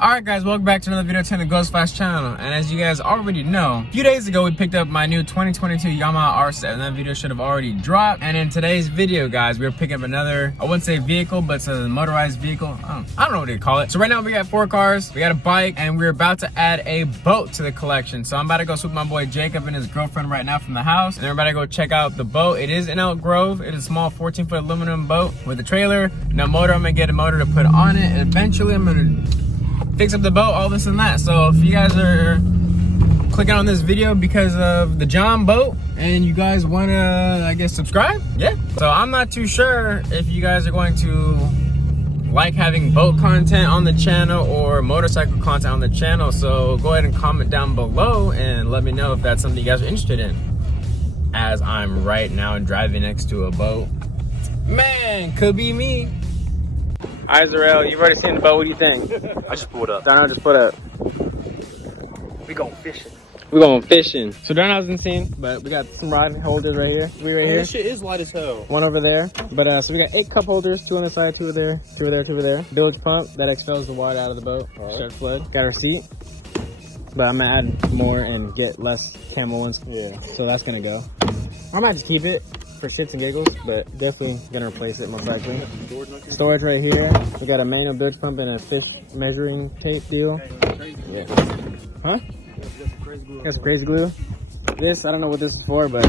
Alright guys, welcome back to another video to the GhostFlash channel. And as you guys already know, a few days ago we picked up my new 2022 Yamaha R7, and that video should have already dropped. And in today's video, guys, we're picking up another, I wouldn't say vehicle, but it's a motorized vehicle. I don't know what to call it. So right now we got 4 cars, we got a bike, and we're about to add a boat to the collection. So I'm about to go swoop my boy Jacob and his girlfriend right now from the house, and we're about to go check out the boat. It is in Elk Grove. It is a small 14-foot aluminum boat with a trailer, no motor. I'm gonna get a motor to put on it, and eventually I'm gonna fix up the boat, all this and that. So if you guys are clicking on this video because of the John boat and you guys want to, I guess, subscribe, yeah. So I'm not too sure if you guys are going to like having boat content on the channel or motorcycle content on the channel. So go ahead and comment down below and let me know if that's something you guys are interested in, as I'm right now driving next to a boat. Man, could be me. Alright, Zarel, you've already seen the boat. What do you think? I just pulled up. Darnell just put up. We going fishing. We're going fishing. So Darnell hasn't seen, but we got some rod holders right here. Right here. This shit is light as hell. One over there. But so we got 8 cup holders, 2 on the side, 2 over there, 2 over there, 2 over there. Bilge pump that expels the water out of the boat. Shut flood. Got our seat. But I'm gonna add more and get less camera ones. Yeah. So that's gonna go. I might just keep it for shits and giggles, but definitely gonna replace it most likely. Storage right here. We got a manual bilge pump and a fish measuring tape deal. Yeah. Huh? Got some crazy glue. This, I don't know what this is for, but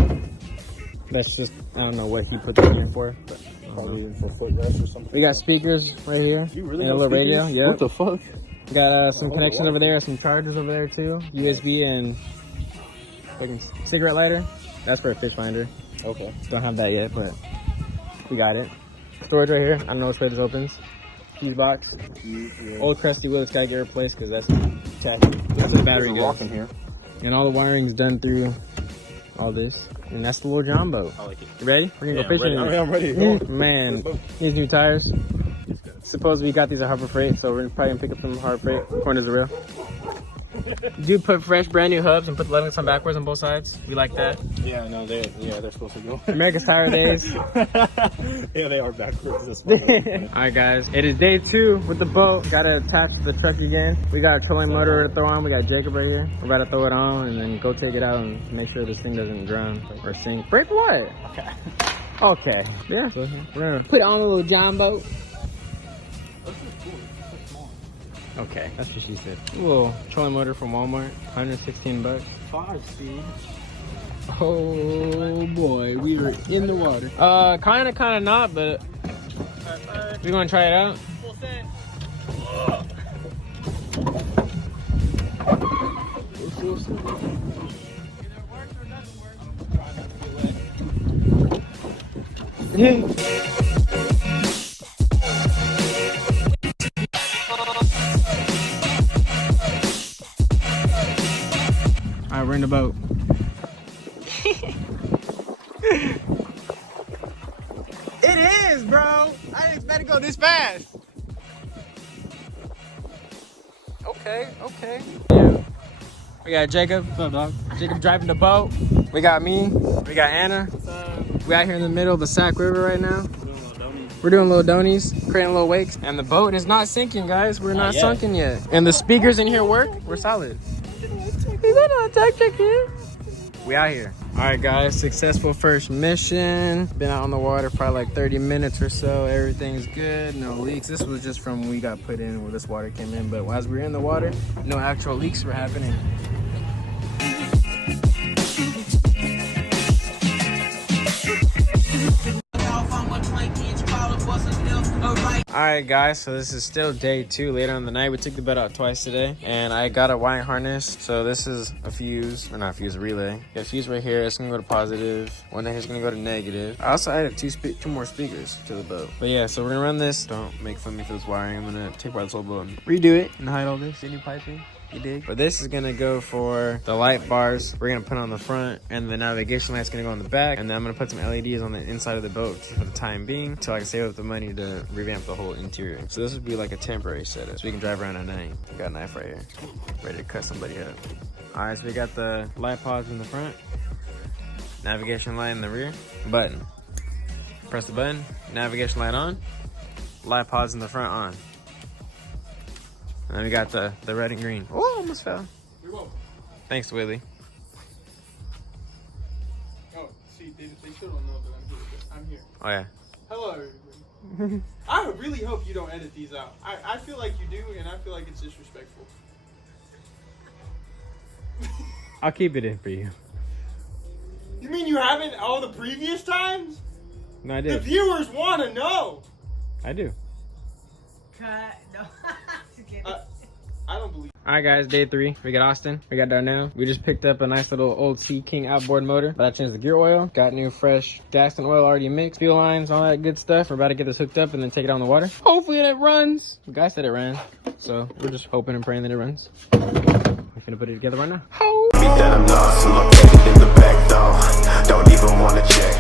that's just, I don't know what he put this in for. But probably for footrest or something. We got speakers right here. You really and a little radio. Yeah. What the fuck? We got some connections over there, some chargers over there too. USB and fucking cigarette lighter. That's for a fish finder. Okay. Don't have that yet, but we got it. Storage right here. I don't know which way this opens. Fuse box. Yeah. Old crusty wheel that's gotta get replaced because that's tacky. That's the battery goes. In here. And all the wiring's done through all this. And that's the little John boat. I like it. You ready? We're gonna go fishing. I'm ready. Man, these new tires. Suppose we got these at Harbor Freight, so we're probably gonna pick up some Harbor Freight. Corners of the rail. Dude put fresh brand new hubs and put the legs on backwards on both sides. We like that. Yeah, no, they're supposed to go. America's Tire Days. Yeah, they are backwards. Alright guys, it is day 2 with the boat. Gotta attach the truck again. We got a trolling motor to throw on. We got Jacob right here. We're about to throw it on and then go take it out and make sure this thing doesn't drown or sink. Break what? Okay. Okay. Yeah. We're gonna put it on a little John boat. Okay, that's what she said. A little trolling motor from Walmart, 116 bucks. 5-speed. Oh boy, we were in the water. Kinda not, but we're gonna try it out. Full send. Full send. Either it works or it doesn't work. I'm trying to get wet. Alright, we're in the boat. It is, bro. I didn't expect to go this fast. Okay. Yeah. We got Jacob. What's up, dog? Jacob driving the boat. We got me. We got Anna. What's up? We out here in the middle of the Sac River right now. We're doing little donies, creating little wakes, and the boat is not sinking, guys. We're not sunken yet. And the speakers in here work. We're solid. We out here. All right, guys, successful first mission. Been out on the water probably like 30 minutes or so. Everything's good, no leaks. This was just from when we got put in, where this water came in. But as we were in the water, no actual leaks were happening. Alright guys, so this is still day 2 later on the night. We took the boat out twice today, and I got a wiring harness. So this is a fuse, or not a fuse, a relay. Got a fuse right here. It's gonna go to positive. One thing is gonna go to negative. I also added 2 more speakers to the boat. But yeah, so we're gonna run this. Don't make fun of me for this wiring. I'm gonna take apart this whole boat and redo it and hide all this. See new piping. You dig? But this is gonna go for the light bars. We're gonna put on the front, and the navigation light's gonna go on the back, and then I'm gonna put some LEDs on the inside of the boat for the time being, so I can save up the money to revamp the whole interior. So this would be like a temporary setup, so we can drive around at night. We got a knife right here, ready to cut somebody up. All right, so we got the light pods in the front, navigation light in the rear, button. Press the button, navigation light on, light pods in the front on. And then we got the red and green. Oh, almost fell. You're welcome. Thanks, Willie. Oh, see, they still don't know that I'm here. Oh, yeah. Hello, everybody. I really hope you don't edit these out. I feel like you do, and I feel like it's disrespectful. I'll keep it in for you. You mean you haven't all the previous times? No, I The did. viewers want to know. I do. Cut. No. Just kidding. I don't believe. All right, guys, day 3. We got Austin. We got Darnell. We just picked up a nice little old Sea King outboard motor. But I changed the gear oil. Got new fresh gas and oil already mixed. Fuel lines, all that good stuff. We're about to get this hooked up and then take it on the water. Hopefully it runs. The guy said it ran. So we're just hoping and praying that it runs. We're gonna put it together right now. Ho! That I'm lost and located in the back door. Don't even wanna check.